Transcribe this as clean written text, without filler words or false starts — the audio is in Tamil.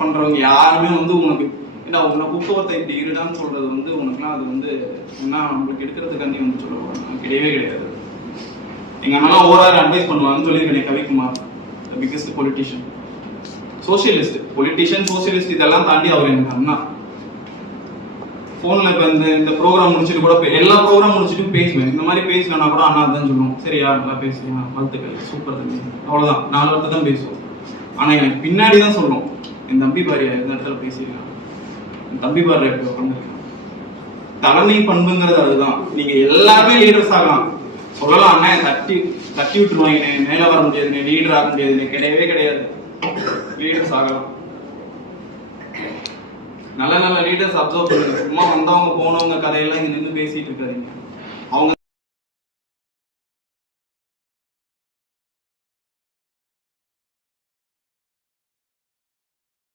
பண்றவங்க யாருமே வந்து உனக்கு ஏன்னா உன்னை கூப்பிட்டு இப்படி இருடான்னு சொல்றது வந்து உனக்குலாம் அது வந்து என்ன உங்களுக்கு எடுக்கிறதுக்காண்டி வந்து சொல்லுவாங்க, கிடையவே கிடையாது. எங்க அண்ணா ஓராயிரம் அட்வைஸ் பண்ணுவாங்கன்னு சொல்லியிருக்கேன் Kavikumar, biggest politician, socialist, politician, socialist இதெல்லாம் தாண்டி அவர் எனக்கு அண்ணா. போன்ல இப்ப இந்த ப்ரோக்ராம் முடிச்சுட்டு கூட எல்லா ப்ரோக்ராம் முடிச்சுட்டு பேசுவேன். இந்த மாதிரி பேசலன்னா கூட அண்ணா தான் சொல்லுவோம், சரி யார் நல்லா பேசுறீங்க, வாழ்த்துக்கள், சூப்பர் தம்பி, அவ்வளவுதான். 4 வார்த்தை தான் பேசுவோம். ஆனா எனக்கு பின்னாடி தான் சொல்லுவோம், என் தம்பி பாரு இந்த இடத்துல பேசிருக்கான், என் தம்பி பாரு இப்ப உட்காந்துருக்கான். தலைமை பண்புங்கிறது அதுதான். நீங்க எல்லாருமே லீடர்ஸ் ஆகலாம், சொல்லலாம் அண்ணா தட்டி தட்டி விட்டுருவாங்க, மேல வர முடியாது, லீடர் ஆக முடியாது, கிடையவே கிடையாது. லீடர்ஸ் ஆகலாம். நல்ல நல்ல லீடர்ஸ் அப்சர்வ் பண்ணுங்க. சும்மா வந்தவங்க போனவங்க கதையெல்லாம் இங்க நின்று பேசிட்டு இருக்காதீங்க. அவங்க